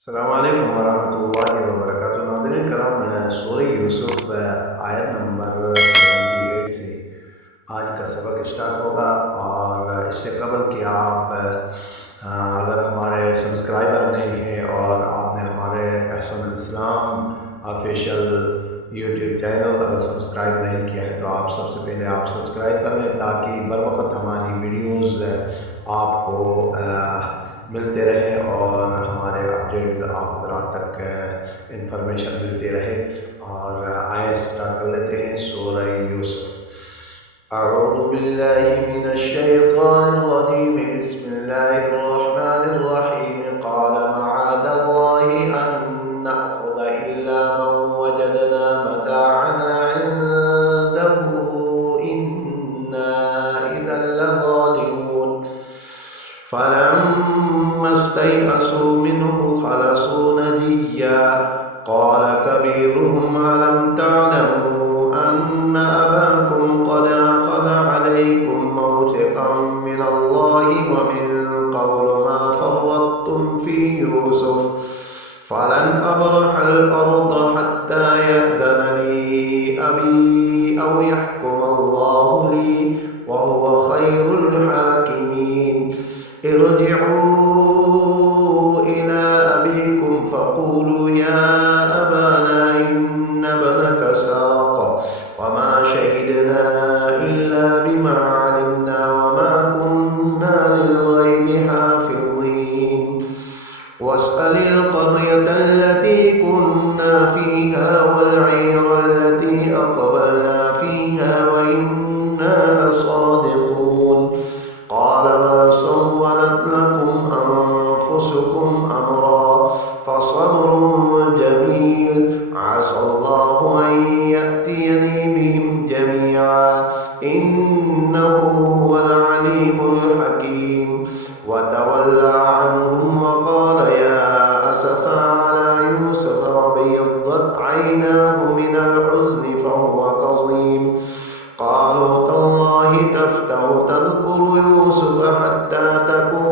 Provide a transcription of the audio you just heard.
السلام علیکم ورحمۃ اللہ وبرکاتہ۔ ناظرین کرام، سورہ یوسف آیت نمبر 78 سے آج کا سبق اسٹارٹ ہوگا، اور اس سے قبل کہ آپ اگر ہمارے سبسکرائبر نہیں ہیں اور آپ نے ہمارے احسن الاسلام آفیشیل یوٹیوب چینل اگر سبسکرائب نہیں کیا ہے تو آپ سب سے پہلے آپ سبسکرائب کر لیں، تاکہ بر وقت ہماری ویڈیوز آپ کو ملتے رہے اور ہمارے اپڈیٹس آپ حضرات تک انفارمیشن ملتی رہے۔ اور آئے اسٹارٹ کر لیتے ہیں سورہ یوسف۔ اعوذ باللہ من الشیطان الرجیم، بسم اللہ الرحمن الرحیم۔ قال معاذ اللہ ان نأخذ الا من وجدنا متاعنا عنده انا اذا لظالمون۔ فلما استيئسوا منه خلصوا نجيا قال كبيرهم ألم تعلموا أن أباكم قد أخذ عليكم موثقا من الله ومن قبل ما فرطتم في يوسف فلن أبرح الأرض حتى يأذن لي أبي أو يحكم الله لي وهو خير الحاكمين۔ ارجعوا إلى أبيكم فقولوا يا أبانا إن ابنك سرق وما شهدنا إلا بما علمنا وما كنا للغيب حافظين واسأل القرية التي كنا فيها والعير التي أقبلنا فيها وإنا لصادقون۔ قال ما سولت لكم أنفسكم أمرا فصبر جميل عسى الله أن يأتيني بهم جميعا إنه هو العليم الحكيم۔ وتولى عنهم وقال يا أسفا على يوسف وابيضت عيناه من الحزن فهو كظيم۔ قالوا تالله تفتأ تذكر يوسف حتى تكون